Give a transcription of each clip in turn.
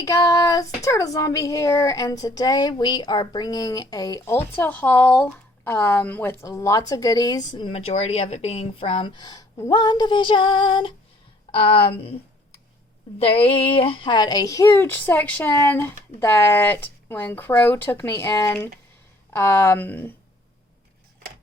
Hey guys, Turtle Zombie here, and today we are bringing a Ulta haul with lots of goodies, the majority of it being from Wandavision. They had a huge section that when Crow took me in,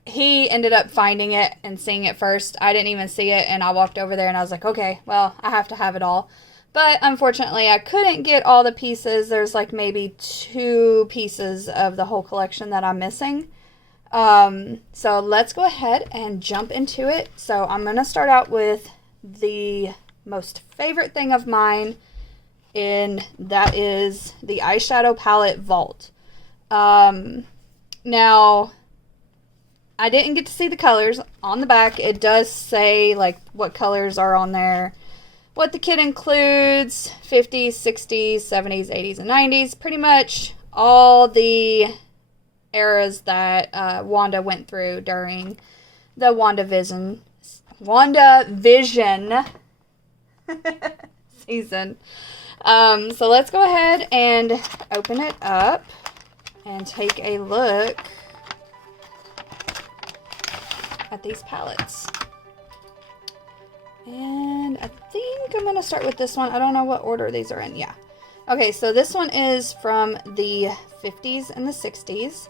he ended up finding it and seeing it first. I didn't even see it, and I walked over there and I was like, okay, well, I have to have it all. But unfortunately, I couldn't get all the pieces. There's like maybe 2 pieces of the whole collection that I'm missing. So let's go ahead and jump into it. So I'm going to start out with the most favorite thing of mine, and that is the eyeshadow palette Vault. Now, I didn't get to see the colors. On the back, it does say like what colors are on there, what the kit includes, 50s, 60s, 70s, 80s, and 90s. Pretty much all the eras that Wanda went through during the WandaVision season. So let's go ahead and open it up and take a look at these palettes. And I think I'm going to start with this one. I don't know what order these are in. Yeah. Okay, so this one is from the 50s and the 60s.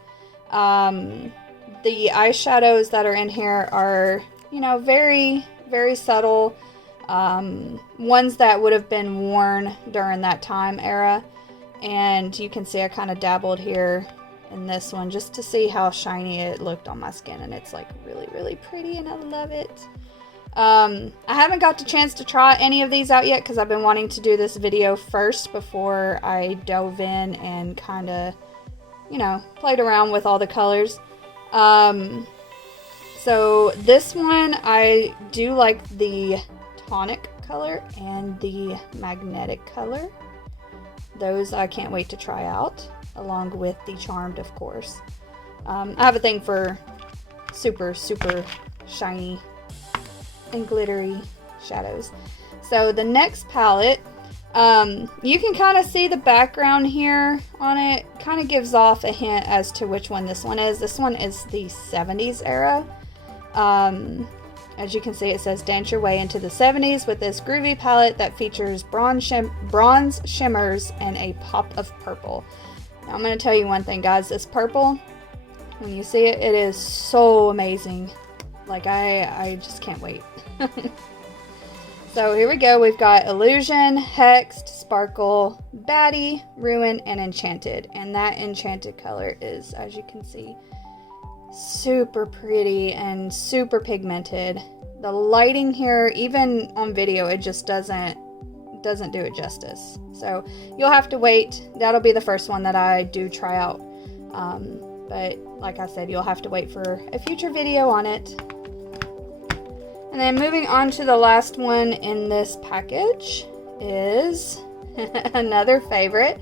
The eyeshadows that are in here are, you know, very, very subtle. Ones that would have been worn during that time era. And you can see I kind of dabbled here in this one just to see how shiny it looked on my skin. And it's like really, really pretty and I love it. I haven't got the chance to try any of these out yet because I've been wanting to do this video first before I dove in and kind of, you know, played around with all the colors. So this one, I do like the tonic color and the magnetic color. Those I can't wait to try out, along with the Charmed, of course. I have a thing for super, super shiny and glittery shadows. So the next palette, you can kind of see the background here on it. Kind of gives off a hint as to which one this one is. This one is the 70s era. As you can see, it says dance your way into the 70s with this groovy palette that features bronze shimmers and a pop of purple. Now I'm going to tell you one thing, guys. This purple, when you see it, it is so amazing. Like, I just can't wait. So here we go. We've got Illusion, Hexed, Sparkle, Baddie, Ruin, and Enchanted. And that Enchanted color is, as you can see, super pretty and super pigmented. The lighting here, even on video, it just doesn't do it justice. So you'll have to wait. That'll be the first one that I do try out. But like I said, you'll have to wait for a future video on it. And then moving on to the last one in this package is another favorite.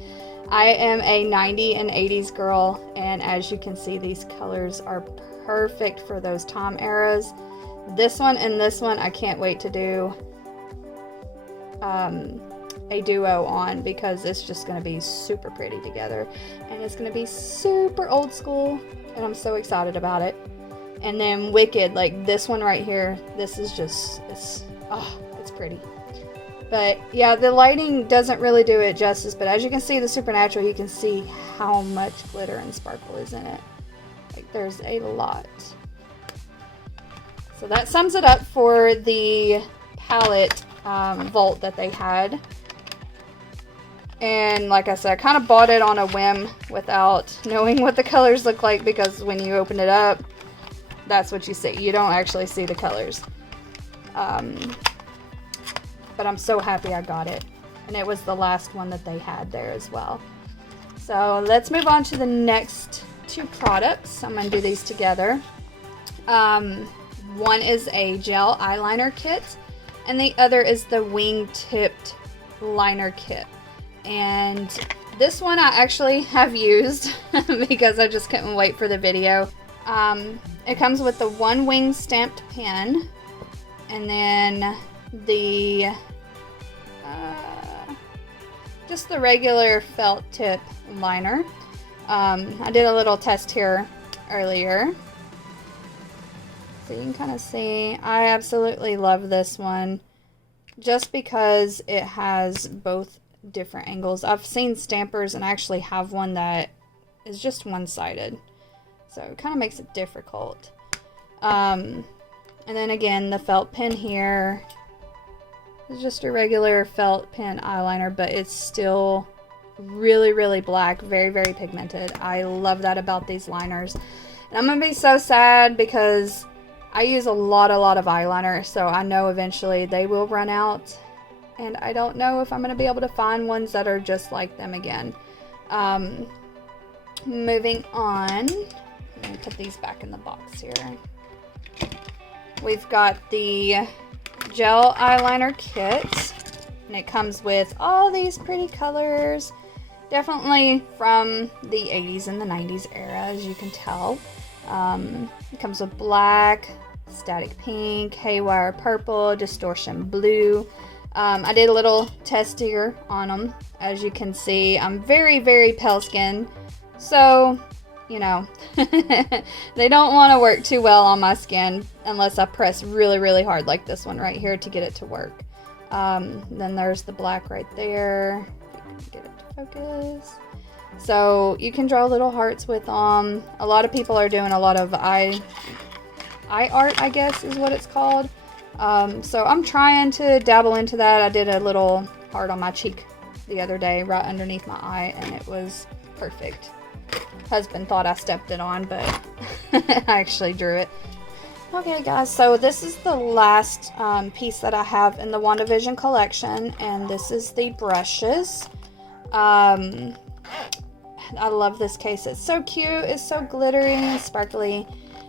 I am a 90s and 80s girl, and as you can see, these colors are perfect for those time eras. This one and this one, I can't wait to do a duo on, because it's just going to be super pretty together, and it's going to be super old school, and I'm so excited about it. And then Wicked, like this one right here, this is just, it's pretty. But yeah, the lighting doesn't really do it justice, but as you can see, the Supernatural, you can see how much glitter and sparkle is in it. Like, there's a lot. So that sums it up for the palette Vault that they had. And like I said, I kind of bought it on a whim without knowing what the colors look like, because when you open it up, that's what you see. You don't actually see the colors. But I'm so happy I got it. And it was the last one that they had there as well. So let's move on to the next 2 products. I'm going to do these together. One is a gel eyeliner kit, and the other is the wing-tipped liner kit. And this one I actually have used because I just couldn't wait for the video. It comes with the 1 wing stamped pen, and then the just the regular felt tip liner. I did a little test here earlier, so you can kind of see. I absolutely love this one just because it has both different angles. I've seen stampers and I actually have one that is just one-sided, so it kind of makes it difficult. And then again, the felt pen here is just a regular felt pen eyeliner, but it's still really, really black, very, very pigmented. I love that about these liners. And I'm gonna be so sad because I use a lot of eyeliner, so I know eventually they will run out, and I don't know if I'm gonna be able to find ones that are just like them again. Moving on, let me put these back in the box here. We've got the gel eyeliner kit, and it comes with all these pretty colors. Definitely from the 80s and the 90s era, as you can tell. It comes with black, static pink, haywire purple, distortion blue. I did a little test here on them. As you can see, I'm very, very pale skin, so you know, they don't want to work too well on my skin unless I press really, really hard like this one right here to get it to work. Then there's the black right there. Get it to focus. So you can draw little hearts with them. A lot of people are doing a lot of eye art, I guess is what it's called. So I'm trying to dabble into that. I did a little heart on my cheek the other day right underneath my eye, and it was perfect. Husband thought I stepped it on, but I actually drew it. Okay guys, so this is the last piece that I have in the Wandavision collection, and this is the brushes. I love this case. It's so cute. It's so glittery and sparkly.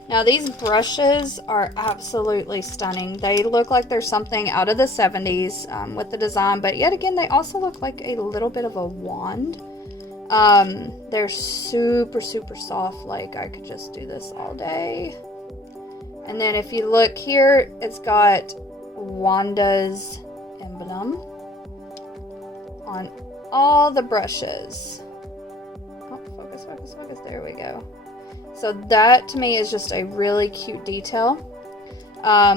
Now these brushes are absolutely stunning. They look like they're something out of the 70s with the design, but yet again they also look like a little bit of a wand. They're super, super soft. Like I could just do this all day. And then if you look here, it's got Wanda's emblem on all the brushes. Oh, focus, focus, focus. There we go. So that to me is just a really cute detail. I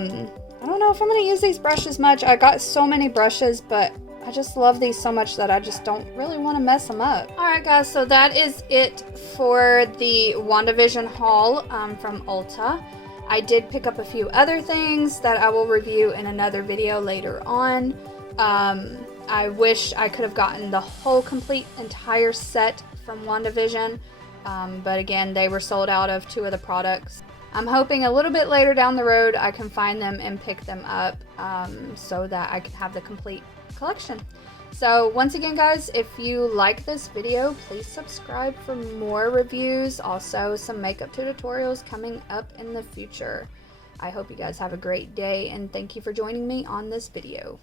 don't know if I'm going to use these brushes much. I got so many brushes, but I just love these so much that I just don't really want to mess them up. Alright guys, so that is it for the Wandavision haul from Ulta. I did pick up a few other things that I will review in another video later on. I wish I could have gotten the whole complete entire set from Wandavision, but again, they were sold out of 2 of the products. I'm hoping a little bit later down the road I can find them and pick them up so that I can have the complete collection. So once again guys, if you like this video, please subscribe for more reviews. Also some makeup tutorials coming up in the future. I hope you guys have a great day, and thank you for joining me on this video.